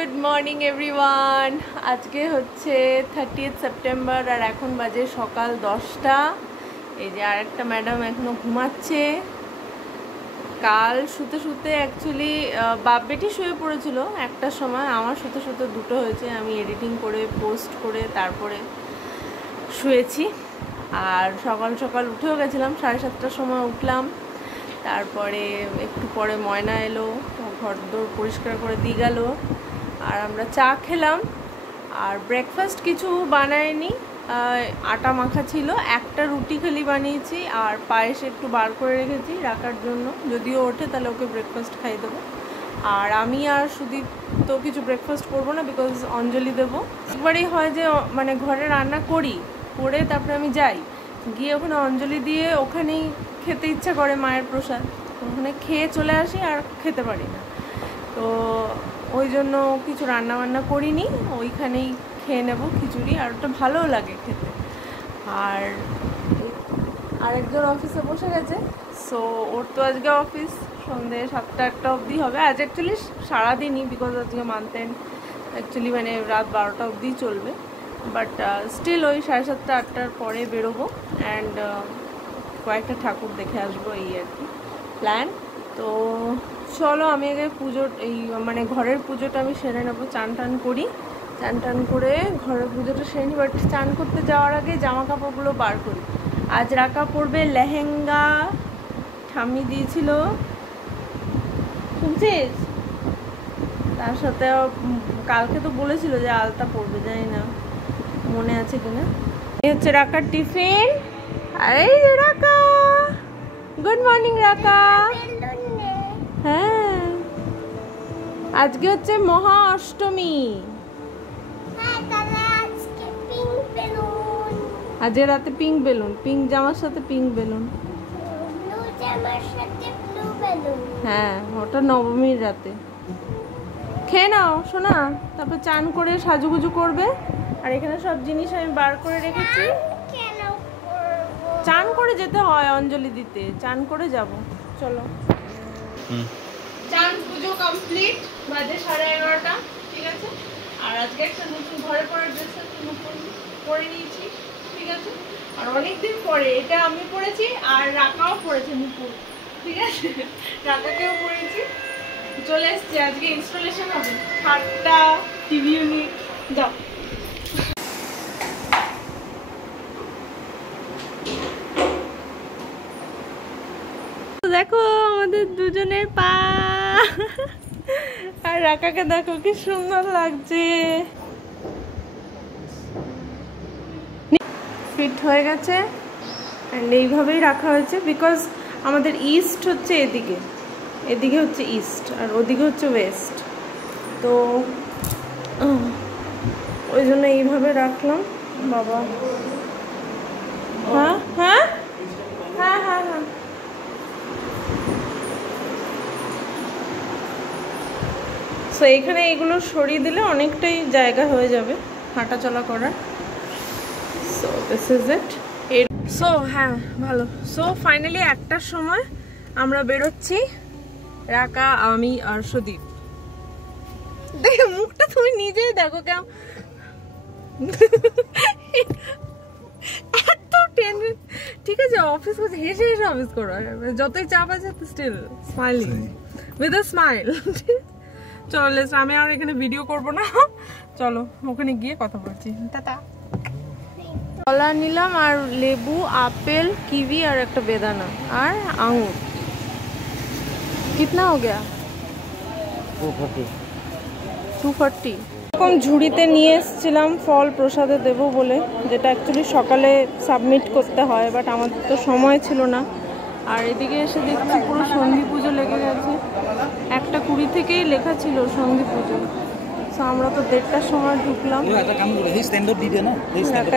Good morning everyone. আজকে হচ্ছে 30 September আর এখন বাজে সকাল 10টা। এই যে আরেকটা ম্যাডাম এখনও ঘুমাচ্ছে। কাল শুতে শুতে অ্যাকচুয়ালি বাপ বেটি শুয়ে পড়েছিল একটার সময়, আমার শুতে শুতে দুটো হয়েছে। আমি এডিটিং করে পোস্ট করে তারপরে শুয়েছি। আর সকাল সকাল উঠেও গেছিলাম, 7:30টার সময় উঠলাম। তারপরে একটু পরে ময়না এলো, ঘর দোর পরিষ্কার করে দিয়ে গেল, আর আমরা চা খেলাম। আর ব্রেকফাস্ট কিছু বানাইনি, আটা মাখা ছিল, একটা রুটি খালি বানিয়েছি আর পায়েস একটু বার করে রেখেছি রাখার জন্য, যদিও ওঠে তাহলে ওকে ব্রেকফাস্ট খাই দেবো। আর আমি আর সুদীপ তো কিছু ব্রেকফাস্ট করবো না, বিকজ অঞ্জলি দেবো। একবারই হয় যে মানে ঘরে রান্না করি, করে তারপরে আমি যাই, গিয়ে ওখানে অঞ্জলি দিয়ে ওখানেই খেতে ইচ্ছা করে মায়ের প্রসাদ, ওখানে খেয়ে চলে আসি আর খেতে পারি না। তো ওই জন্য কিছু রান্না বান্না করিনি, ওইখানেই খেয়ে নেব খিচুড়ি, আর ওটা ভালোও লাগে খেতে। আর আরেকজন অফিসে বসে গেছে, সো ওর তো আজকে অফিস সন্ধ্যে 7টা-8টা অবধি হবে। আজ অ্যাকচুয়ালি সারাদিনই, বিকজ আজকে মান্থ এন্ড, অ্যাকচুয়ালি মানে রাত 12টা অবধি চলবে, বাট স্টিল ওই 7:30-8টার পরে বেরোবো অ্যান্ড কয়েকটা ঠাকুর দেখে আসবো, এই আর কি প্ল্যান। তো চলো আমি আগে পুজোর এই মানে ঘরের পুজোটা আমি সেরে নেবো, চান টান করি, চান টান করে ঘরের পুজোটা সেরে নিই। বাট চান করতে যাওয়ার আগে জামা কাপড়গুলো বার করি। আজ রাখা পড়বে লেহেঙ্গা, ঠাম্মি দিয়েছিল, শুনছিস? তার সাথে কালকে তো বলেছিল যে আলতা পরবে, জানি না মনে আছে কিনা। এই হচ্ছে রাকার টিফিন, আর এই যে রাকা। গুড মর্নিং রাকা। হ্যাঁ, আজকে হচ্ছে মহা অষ্টমী। আজকে রাতে পিঙ্ক বেলুন, পিঙ্ক জামার সাথে পিঙ্ক বেলুন। হ্যাঁ, ওটা নবমীর রাতে। খেয়ে নাও শোনা, তারপর চান করে সাজুগুজু করবে। আর এখানে সব জিনিস আমি বার করে রেখেছি। চান করে যেতে হয় অঞ্জলি দিতে, চান করে যাব। চলো, চান পুজো কমপ্লিট, বাজে 11:30, ঠিক আছে। আর আজকে একটা নতুন ঘরে পরার ড্রেস পরে নিয়েছি, ঠিক আছে। আর অনেকদিন পরে এটা আমি পরেছি, আর রাকাও পরেছে নুপুর, ঠিক আছে, রাকাকেও পরেছি। চলে এসছি, আজকে ইনস্টলেশন হবে, খাটটা, টিভি ইউনিট। যাও, দেখো আমাদের দুজনের পা, আর রাকাকে দেখো কি সুন্দর লাগছে। ফিট হয়ে গেছে, অ্যান্ড এইভাবেই রাখা হয়েছে, বিকজ আমাদের ইস্ট হচ্ছে এদিকে, এদিকে হচ্ছে ইস্ট আর ওদিকে হচ্ছে ওয়েস্ট, তো ওই জন্য এইভাবে রাখলাম। বাবা, হ্যাঁ হ্যাঁ হ্যাঁ হ্যাঁ হ্যাঁ, সো এইখানে এগুলো সরিয়ে দিলে অনেকটাই জায়গা হয়ে যাবে হাঁটা চলা করার। So this is it. So হ্যাঁ ভালো। সো ফাইনালি 1টার সময় আমরা বেরোচ্ছি, রাকা, আমি আর সুদীপ। দেখো মুখটা তুমি নিজেই দেখো কেমন, এত টেনশন। ঠিক আছে, অফিস করছে, হেসে হেসে অফিস করো, যতই চাপ আছে still smiling with a smile. চলো, আমি আর এখানে ভিডিও করব না, চলো ওখানে গিয়ে কথা বলছি। টাটা। কলা নিলাম, আর লেবু, আপেল, কিবি, আর একটা বেদানা, আর আঙুর। কিতনা হো গয়া? 240। এখন ঝুড়িতে নিয়ে এসেছিলাম ফল প্রসাদে দেবো বলে, যেটা অ্যাকচুয়ালি সকালে সাবমিট করতে হয়, বাট আমাদের তো সময় ছিল না। আর এদিকে এসে দেখছি পুরো সন্ধি পুজো লেগে গেছে, 1:20 থেকেই লেখা ছিল সন্ধি পুজো। সো আমরা তো 1:30টার সময় ঢুকলাম,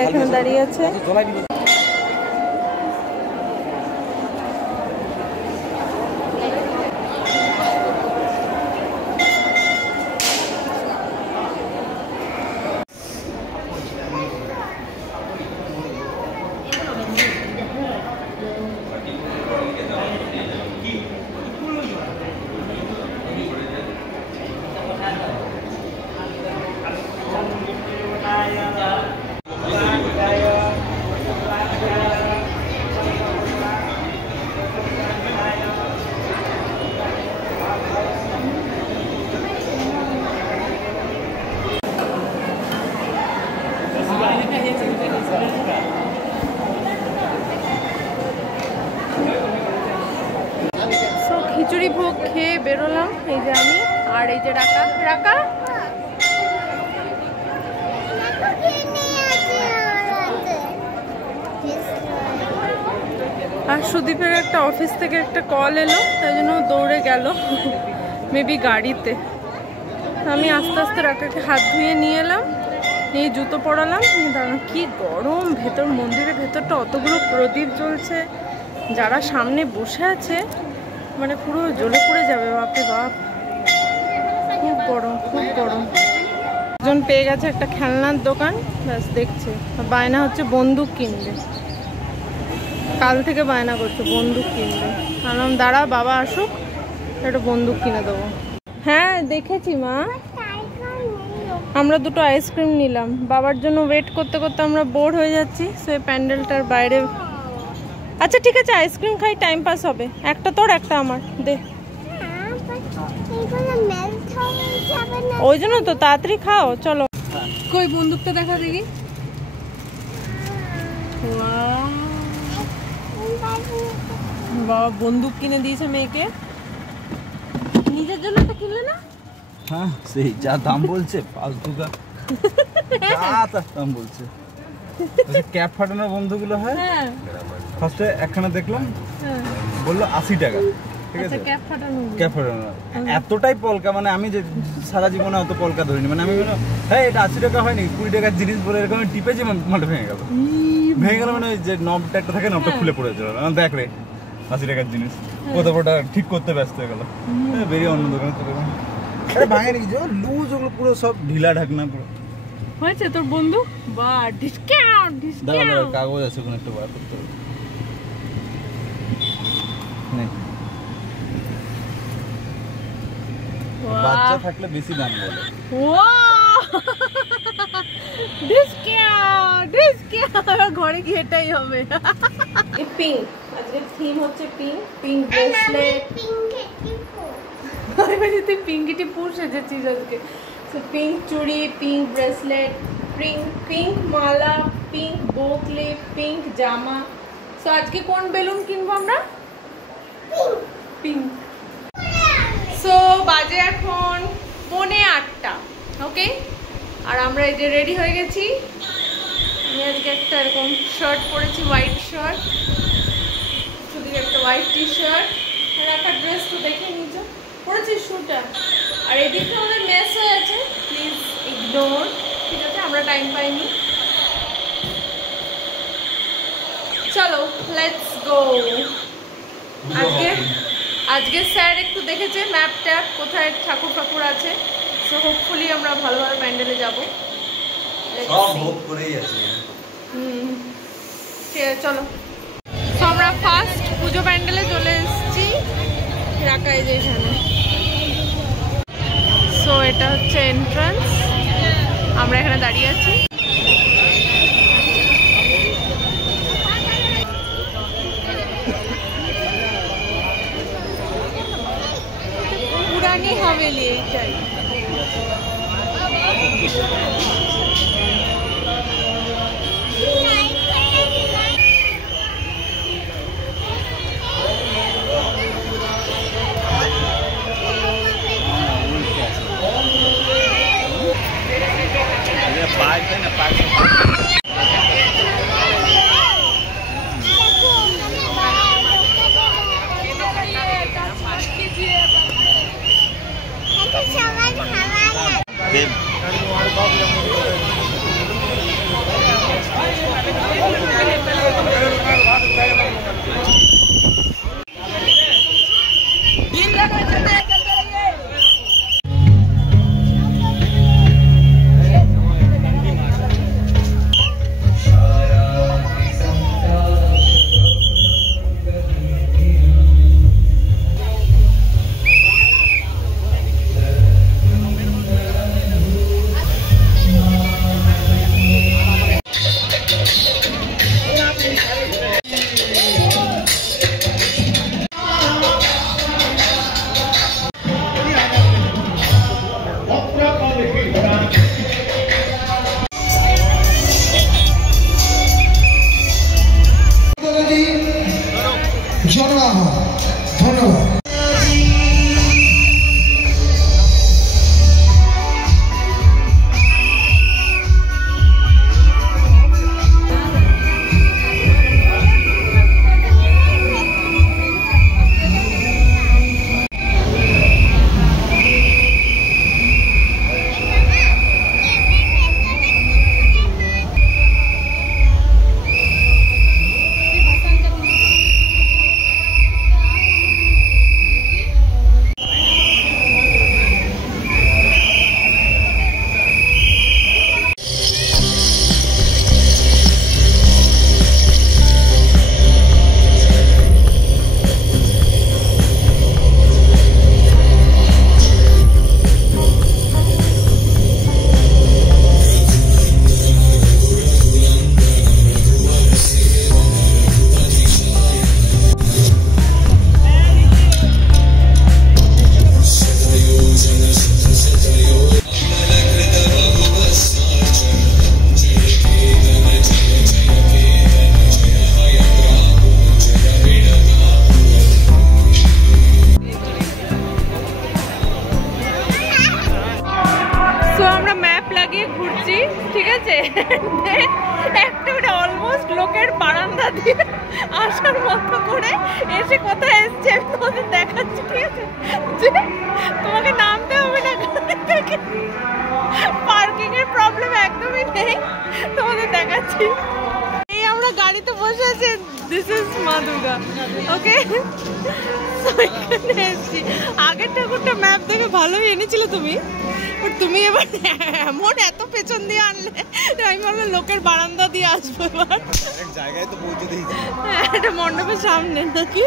এখানে দাঁড়িয়ে আছে। খিচুড়ি ভোগ খেয়ে বেরোলাম, এই যে আমি আর এই যে রাকা রাকা। আর সুদীপের একটা অফিস থেকে একটা কল এলো, তাই জন্য দৌড়ে গেল মেবি গাড়িতে। আমি আস্তে আস্তে রাকাকে হাত ধুয়ে নিয়ে এলাম, নিয়ে জুতো পরালাম। দাঁড়ানো কি গরম, ভেতর মন্দিরের ভেতরটা অতগুলো প্রদীপ জ্বলছে, যারা সামনে বসে আছে মানে পুরো জ্বলে পড়ে যাবে, বাপরে বাপ, খুব গরম খুব গরম। একজন পেয়ে গেছে একটা খেলনার দোকান, ব্যাস দেখছে, বায়না হচ্ছে বন্দুক কিনবে, কাল থেকে বায়না করছে বন্দুক কিনবে। বললাম দাঁড়া বাবা আসুক, একটা বন্দুক কিনে দেবো। হ্যাঁ দেখেছি মা, আমরা দুটো আইসক্রিম নিলাম, বাবার জন্য ওয়েট করতে করতে আমরা বোর হয়ে যাচ্ছি, সেই প্যান্ডেলটার বাইরে। আচ্ছা ঠিক আছে আইসক্রিম খাই, টাইম পাস হবে। একটা তোর একটা আমার, দে। ওই জন্য তো তাড়াতাড়ি খাও, চলো। কই বন্দুকটা দেখা দেখি। বাবা বন্দুক কিনে দিয়েছে মেয়েকে, নিজের জন্য তো কিনলে না? হ্যাঁ সেই যা দাম বলছে ফালতুকা, যা তার দাম বলছে। ক্যাপ ফাটানোর বন্ধুগুলো হয়, ফার্স্টে একখানা দেখলাম বললো 80 টাকা, ঠিক আছে ক্যাপ ফাটানো। এতটাই পলকা, মানে আমি যে সারা জীবনে অত পলকা ধরিনি, মানে আমি বললাম হ্যাঁ এটা 80 টাকা হয়নি, 20 টাকার জিনিস বলে এরকম টিপে যে মালটা ভেঙে গেল। মানে ওই যে নবটা একটা থাকে, নবটা খুলে পড়ে চলে, দেখ রে 80 টাকার জিনিস কোথাওটা ঠিক করতে ব্যস্ত হয়ে গেল, বেরিয়ে অন্য দোকানে চলে গেল। আরে ভাঙে নাকি যে লুজ, ওগুলো পুরো সব ঢিলা ঢাকনা পুরো হয়েছে। তোর বন্ধু বা ডিসকাউন্ট দাঁড়া কাগজ আছে কোন একটা বার করতে হবে। বাচ্চা থাকলে বেশি দাম বলে। ঘরে গিয়ে এটাই হবে। পিঙ্ক, আজকে থিম হচ্ছে পিঙ্ক, পিঙ্ক ব্রেসলেট। তুই পিঙ্কিটি পুর সেজেছিস আজকে। পিঙ্ক চুড়ি, পিঙ্ক ব্রেসলেট, পিঙ্ক মালা, পিঙ্ক বো ক্লিপ, পিঙ্ক জামা। সো আজকে কোন বেলুন কিনবো আমরা? পিঙ্ক। সো বাজে এখন 8:45, ওকে। আর আমরা এই যে রেডি হয়ে গেছি। আমি আজকে একটা এরকম শার্ট পরেছি, হোয়াইট শার্ট, শুধু একটা হোয়াইট টি শার্ট, আর একটা ড্রেস তো দেখে নিচ্ছ পরেছি শুটা। আর এদিকে আমাদের মেস হয়ে আছে, প্লিজ ইগনোর, ঠিক আছে, আমরা টাইম পাইনি। চলো লেটস গো। আজকে স্যার একটু দেখেছে ম্যাপ ট্যাপ কোথায় ঠাকুর ঠাকুর আছে, সো হোপফুলি আমরা ভালোভাবে প্যান্ডেলে যাবো। ঠিক আছে চলো। তো আমরা ফার্স্ট পুজো প্যান্ডেলে চলে এসেছি, রাখাই যে এখানে। সো এটা হচ্ছে এন্ট্রান্স, আমরা এখানে দাঁড়িয়ে আছি। পুরানি হাভেলি এইটাই। গিয়ে ঘুরছি, ঠিক আছে, একটা অলমোস্ট লোকের বারান্দা দিয়ে আসার মতো করে এসে কোথায় এসছে আমি তোমাদের দেখাচ্ছি, ঠিক আছে, যে তোমাকে নামতে হবে না, পার্কিং এর প্রবলেম একদমই নেই, তোমাদের দেখাচ্ছি। এই আমরা গাড়িতে বসে আছি, দিস ইজ মা দুর্গা, ওকে। এসছি আগের ঠাকুরটা ম্যাপ দেখে ভালোই এনেছিলে তুমি, তুমি এবার এমন এত পেছন দিয়ে আনলে আমি ভাবলাম লোকের বারান্দা দিয়ে আসবো, এবার জায়গায় তো পৌঁছে দিয়েছি, এটা মণ্ডপের সামনে নাকি।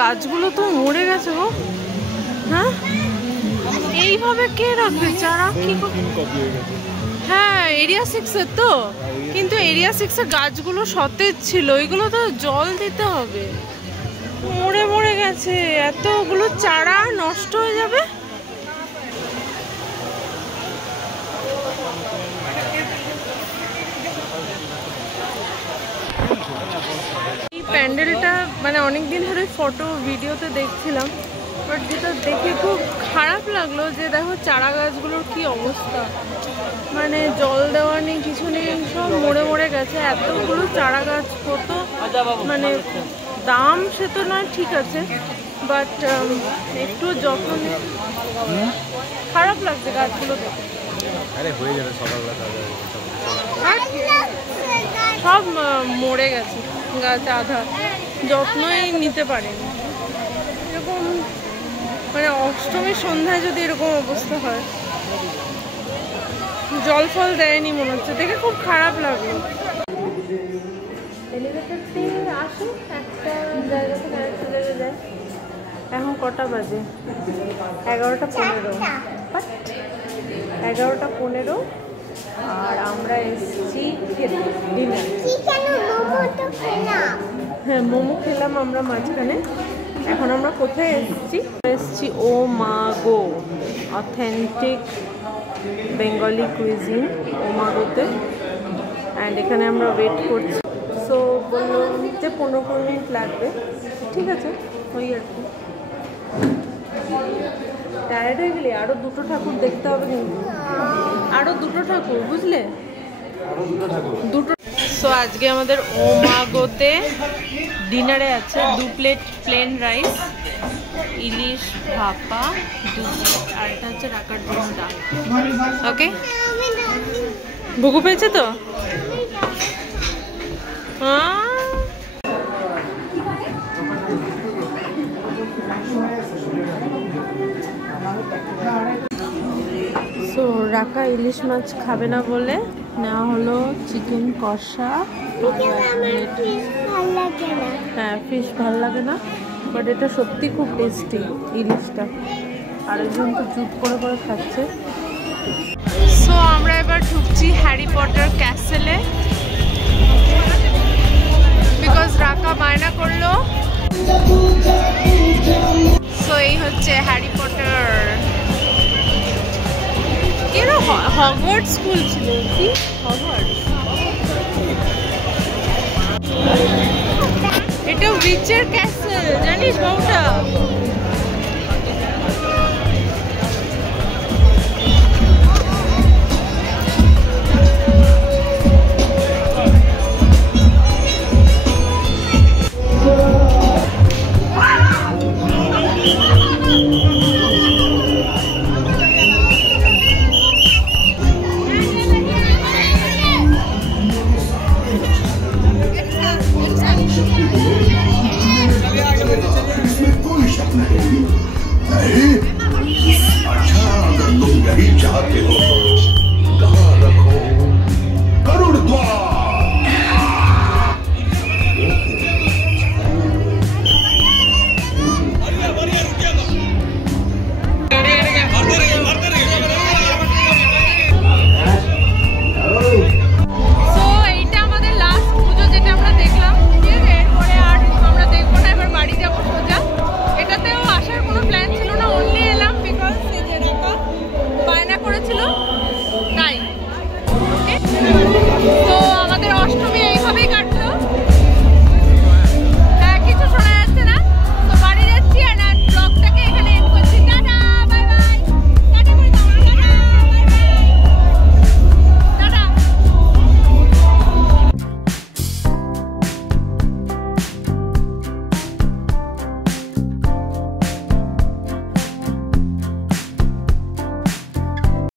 গাছগুলো তো মরে গেছে গো। হ্যাঁ, এইভাবে কে রাখবে চারা? কি হ্যাঁ, এরিয়া 6-এর তো, কিন্তু এরিয়া 6-এর গাছগুলো সতেজ ছিল, এগুলো তো জল দিতে হবে, মরে মরে গেছে, এতগুলো চারা নষ্ট হয়ে যাবে। এই প্যান্ডেলটা মানে অনেকদিন ধরে ফটো ভিডিওতে দেখছিলাম, বাট যেটা দেখে খুব খারাপ লাগলো যে দেখো চারা গাছগুলোর কি অবস্থা, মানে জল দেওয়া নেই, কিছু নেই, সব মরে মরে গেছে। এতগুলো চারা গাছ কত মানে দাম, সে তো নয়, ঠিক আছে, বাট একটু যত্ন, খারাপ লাগছে গাছগুলো দেখে। সব মরে গেছে গাছ, আধা যত্নই নিতে পারেনি। এরকম মানে অষ্টমীর সন্ধ্যায় যদি এরকম অবস্থা হয়, জল ফল দেয়নি মনে হচ্ছে, দেখে খুব খারাপ লাগলো। এলিভেটর দিয়ে আসে একটা জায়গা থেকে আরেকটা জায়গায় যায়। এখন কটা বাজে? 11:15। 11:15, আর আমরা এসেছি খেতে ডিনার। হ্যাঁ, মোমো খেলাম আমরা মাঝখানে। এখন আমরা কোথায় এসেছি? ও মা গো, অথেন্টিক বেঙ্গলি কুইজিন ও মা গোতে। অ্যান্ড এখানে আমরা ওয়েট করছি। সো বললো যে 15 মিনিট লাগবে, ঠিক আছে, ওই আর কি। টায়ার্ড হয়ে গেলে আরও 2টো ঠাকুর দেখতে হবে, কিন্তু আরও 2টো ঠাকুর, বুঝলে, 2টো। সো আজকে আমাদের ও মা গোতে ডিনারে আছে 2 প্লেট প্লেন রাইস, ইলিশ ভাপা 2 প্লেট, আর এটা হচ্ছে রাখার জন্য ডাল। ওকে, ভুগু পেয়েছে তো? সো রাকা ইলিশ মাছ খাবে না বলে নেওয়া হলো চিকেন কষা। হ্যাঁ, ফিশ ভালো লাগে না, বাট এটা সত্যি খুব টেস্টি ইলিশটা। আরেকজন তো জুট করে করে খাচ্ছে। সো আমরা এবার ঢুকছি হ্যারি পটার ক্যাসেলে, বিকজ রাকা বায়না করলো। সো এই হচ্ছে হ্যারি পটার। এরা হগওয়ার্টস স্কুল ছিল কি? হগওয়ার্টস। এটা উইচের ক্যাসেল, জানিস বাবুটা? अच्छा, अगर तुम यही चाहते हो